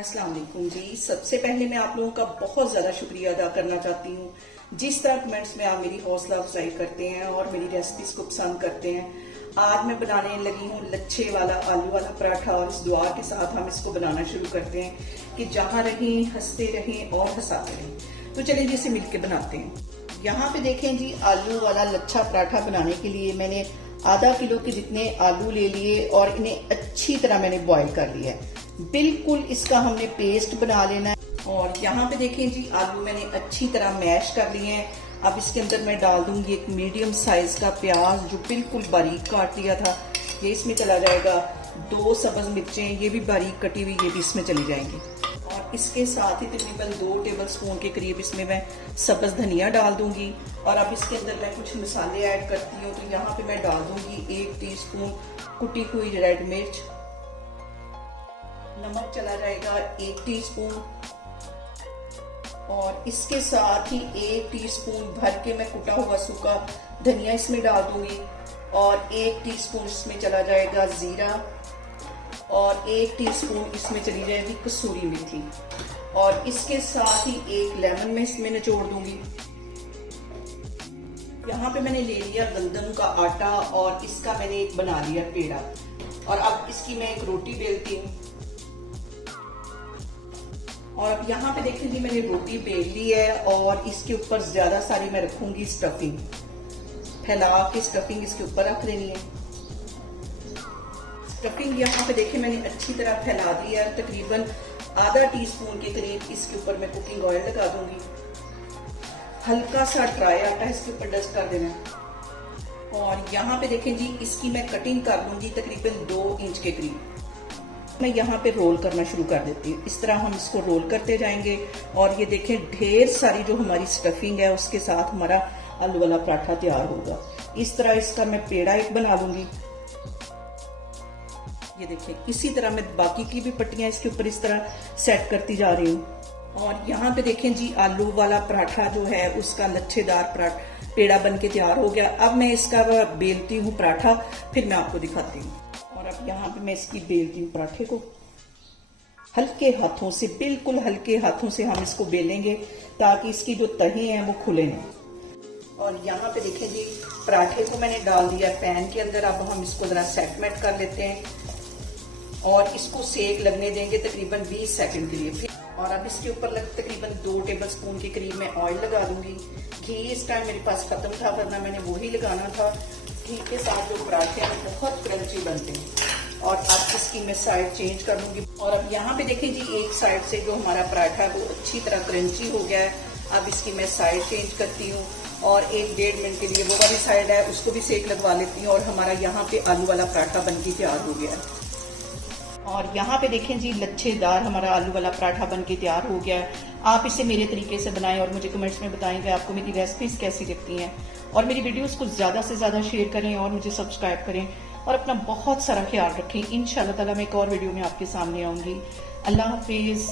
अस्सलाम वालेकुम जी। सबसे पहले मैं आप लोगों का बहुत ज़्यादा शुक्रिया अदा करना चाहती हूँ। जिस तरह कमेंट्स में आप मेरी हौसला अफजाई करते हैं और मेरी रेसिपीज को पसंद करते हैं। आज मैं बनाने लगी हूँ लच्छे वाला आलू वाला पराठा और इस दुआ के साथ हम इसको बनाना शुरू करते हैं कि जहाँ रहें हंसते रहें और हंसाते रहें। तो चलिए जी इसे मिलके बनाते हैं। यहाँ पे देखें जी, आलू वाला लच्छा पराठा बनाने के लिए मैंने आधा किलो के जितने आलू ले लिए और इन्हें अच्छी तरह मैंने बॉईल कर लिया है। बिल्कुल इसका हमने पेस्ट बना लेना है। और यहाँ पे देखें जी, आलू मैंने अच्छी तरह मैश कर लिए हैं। अब इसके अंदर मैं डाल दूंगी एक मीडियम साइज का प्याज जो बिल्कुल बारीक काट लिया था, ये इसमें चला जाएगा। 2 सब्ज मिर्चें, ये भी बारीक कटी हुई, ये भी इसमें चली जाएंगी। और इसके साथ ही तकरीबन 2 टेबल स्पून के करीब इसमें मैं सब्ज धनिया डाल दूंगी। और अब इसके अंदर मैं कुछ मसाले ऐड करती हूँ। तो यहाँ पे मैं डाल दूंगी 1 टीस्पून कुटी हुई रेड मिर्च, नमक चला जाएगा 1 टीस्पून, और इसके साथ ही 1 टीस्पून भर के मैं कुटा हुआ सूखा धनिया इसमें डाल दूंगी। और 1 टीस्पून इसमें चला जाएगा जीरा, और 1 टीस्पून इसमें चली जाएगी कसूरी मेथी। और इसके साथ ही 1 लेमन में इसमें निचोड़ दूंगी। यहाँ पे मैंने ले लिया गंदम का आटा और इसका मैंने एक बना लिया पेड़ा। और अब इसकी मैं एक रोटी बेलती हूँ। और अब यहाँ पे देखें जी, मैंने रोटी बेल ली है और इसके ऊपर ज्यादा सारी मैं रखूंगी स्टफिंग। फैला के स्टफिंग इसके ऊपर रख देनी है। स्टफिंग यहाँ पे देखें मैंने अच्छी तरह फैला दी है। तकरीबन आधा टीस्पून के करीब इसके ऊपर मैं कुकिंग ऑयल लगा दूंगी। हल्का सा ड्राई आटा इसके ऊपर डस्ट कर देना। और यहाँ पे देखें जी, इसकी मैं कटिंग कर लूंगी तकरीबन 2 इंच के करीब। मैं यहाँ पे रोल करना शुरू कर देती हूँ। इस तरह हम इसको रोल करते जाएंगे। और ये देखें ढेर सारी जो हमारी स्टफिंग है उसके साथ हमारा आलू वाला पराठा तैयार होगा। इस तरह इसका मैं पेड़ा एक बना लूंगी। ये देखें, इसी तरह मैं बाकी की भी पट्टियां इसके ऊपर इस तरह सेट करती जा रही हूँ। और यहाँ पे देखें जी, आलू वाला पराठा जो है उसका लच्छेदार पेड़ा बन के तैयार हो गया। अब मैं इसका बेलती हूँ पराठा, फिर मैं आपको दिखाती हूँ। और अब यहाँ पे मैं इसकी बेलती हूँ पराठे को। हल्के हाथों से, बिल्कुल हल्के हाथों से हम इसको बेलेंगे ताकि इसकी जो तहें हैं वो खुले नहीं। और यहाँ पे देखें जी, पराठे को मैंने डाल दिया पैन के अंदर। अब हम इसको जरा सेटमेंट कर लेते हैं और इसको सेक लगने देंगे तकरीबन 20 सेकंड के लिए। और अब इसके ऊपर तकरीबन 2 टेबल स्पून के करीब मैं ऑयल लगा दूंगी। घी इस टाइम मेरे पास खत्म था, वरना मैंने वही लगाना था। घी के साथ जो पराठे हैं बहुत क्रंची बनते हैं। और अब इसकी मैं साइड चेंज कर दूंगी। और अब यहाँ पे देखें जी, एक साइड से जो हमारा पराठा है वो अच्छी तरह क्रंची हो गया है। अब इसकी मैं साइड चेंज करती हूँ और 1-1.5 मिनट के लिए वो वाली साइड है उसको भी सेक लगवा लेती हूँ। और हमारा यहाँ पे आलू वाला पराठा बनके तैयार हो गया है। और यहाँ पे देखें जी, लच्छेदार हमारा आलू वाला पराठा बनके तैयार हो गया है। आप इसे मेरे तरीके से बनाएं और मुझे कमेंट्स में बताएं कि आपको मेरी रेसिपीज कैसी लगती हैं। और मेरी वीडियोस को ज्यादा से ज्यादा शेयर करें और मुझे सब्सक्राइब करें। और अपना बहुत सारा ख्याल रखें। इंशाल्लाह ताला मैं एक और वीडियो में आपके सामने आऊंगी। अल्लाह हाफिज।